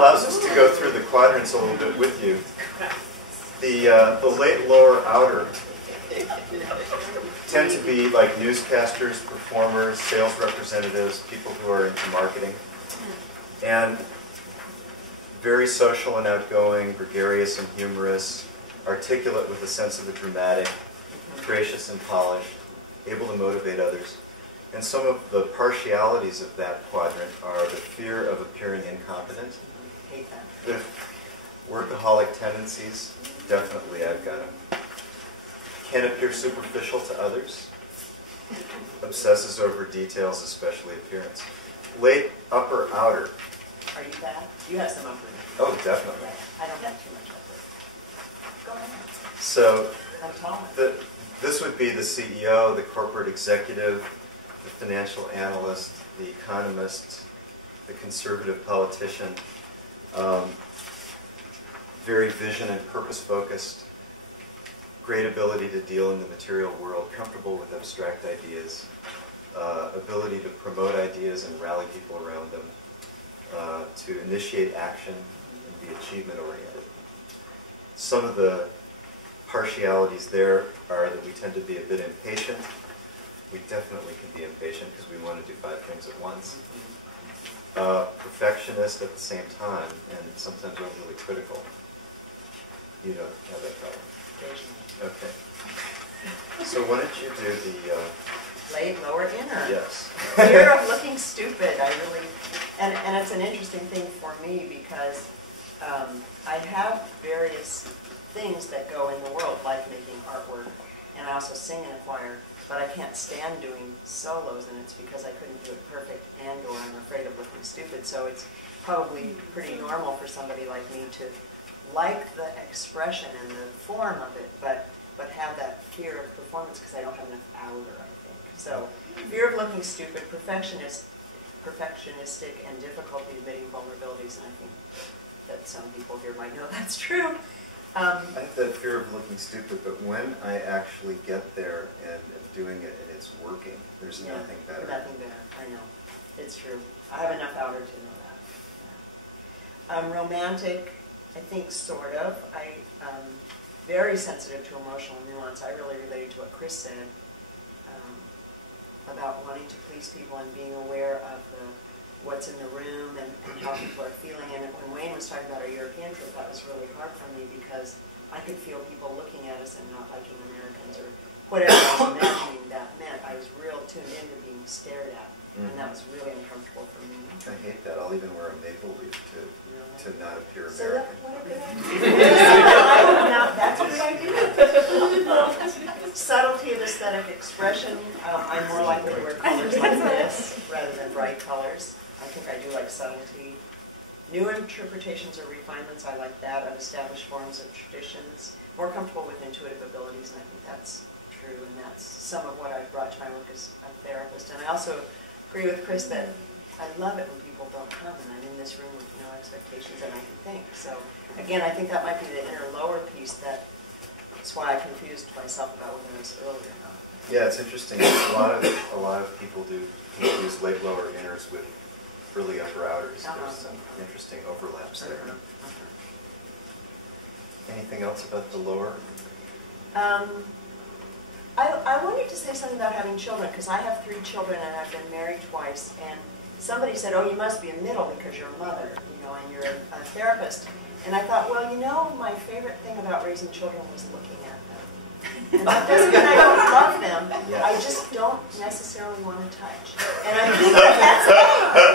allows us to go through the quadrants a little bit with you. The late, lower, outer tend to be like newscasters, performers, sales representatives, people who are into marketing. And very social and outgoing, gregarious and humorous, articulate with a sense of the dramatic, gracious and polished, able to motivate others. And some of the partialities of that quadrant are the fear of appearing incompetent, the workaholic tendencies, definitely I've got them. Can appear superficial to others, obsesses over details, especially appearance. Late, upper, outer. Are you that? You have some upper. Oh, definitely. I don't have too much upper. Go ahead. So, I'm tall. this would be the CEO, the corporate executive, the financial analyst, the economist, the conservative politician, very vision and purpose focused, great ability to deal in the material world, comfortable with abstract ideas, ability to promote ideas and rally people around them, to initiate action and be achievement oriented. Some of the partialities there are that we tend to be a bit impatient. We definitely can be impatient because we want to do 5 things at once. Perfectionist at the same time, and sometimes overly critical. You don't have that problem. Okay. So why don't you do the... Late, lower, inner. Yes. Fear of looking stupid, and it's an interesting thing for me because I have various things that go in the world, like making artwork, and I also sing in a choir, but I can't stand doing solos, and it's because I couldn't do it perfect and/or I'm afraid of looking stupid. So it's probably pretty normal for somebody like me to like the expression and the form of it, but have that fear of performance because I don't have enough outer, I think. So fear of looking stupid, perfectionistic, and difficulty admitting vulnerabilities, and I think that some people here might know that's true. I have that fear of looking stupid, but when I actually get there and am doing it and it's working, there's nothing better. Nothing better, I know. It's true. I have enough outer to know that. Yeah. Romantic, I think, sort of. Very sensitive to emotional nuance. I really related to what Chris said about wanting to please people and being aware of what's in the room and how people are feeling. And when Wayne was talking about our European trip, that was really hard for me because I could feel people looking at us and not liking Americans or whatever I was imagining that meant. I was real tuned into being stared at, and that was really uncomfortable for me. I hate that. I'll even wear a maple leaf to not appear So American. what a good idea. Now, that's a good idea. Subtlety of aesthetic expression. I'm more likely to wear colors like this rather than bright colors. I think I do like subtlety. New interpretations or refinements, I like that, of established forms of traditions. More comfortable with intuitive abilities, and I think that's true, and that's some of what I've brought to my work as a therapist. And I also agree with Chris that I love it when people don't come, and I'm in this room with no expectations, and I can think. So, again, I think that might be the inner lower piece. That's why I confused myself about whether it was early or not. Yeah, it's interesting. A lot of people do confuse late lower inners with early upper outers. There's some interesting overlaps there. Anything else about the lower? I wanted to say something about having children, because I have 3 children and I've been married twice, and somebody said, oh, you must be a middle because you're a mother, and you're a therapist. And I thought, well, my favorite thing about raising children was looking at them. And that doesn't mean I don't love them. Yeah. I just don't necessarily want to touch. And I think that's me.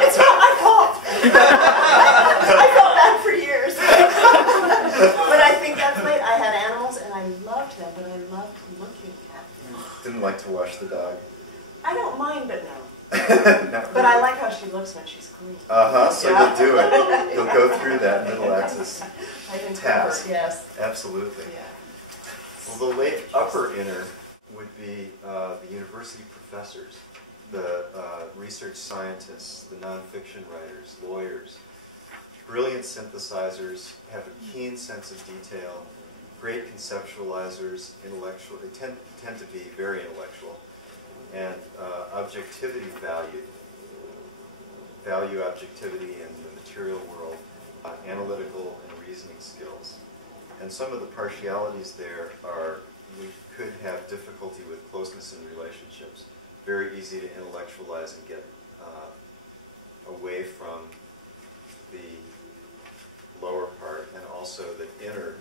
It's not my fault. I felt bad for years. But I think that's late. I had animals and I loved them, but I loved looking at them. Didn't like to wash the dog? I don't mind, but no. But really. I like how she looks when she's clean. So you'll do it. You'll go through that middle axis task. Yes. Absolutely. Yeah. Well, the late upper inner would be the university professors, the research scientists, the nonfiction writers, lawyers, brilliant synthesizers, have a keen sense of detail, great conceptualizers, intellectual. They tend to be very intellectual, and value objectivity in the material world, And some of the partialities there are, we could have difficulty with closeness in relationships. Very easy to intellectualize and get away from the lower part, and also the inner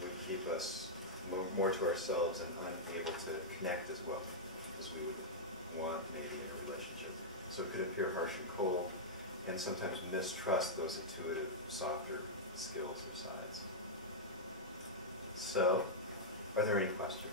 would keep us more to ourselves and unable to connect as well as we would want maybe in a relationship. So it could appear harsh and cold, and sometimes mistrust those intuitive, softer skills or sides. So, are there any questions?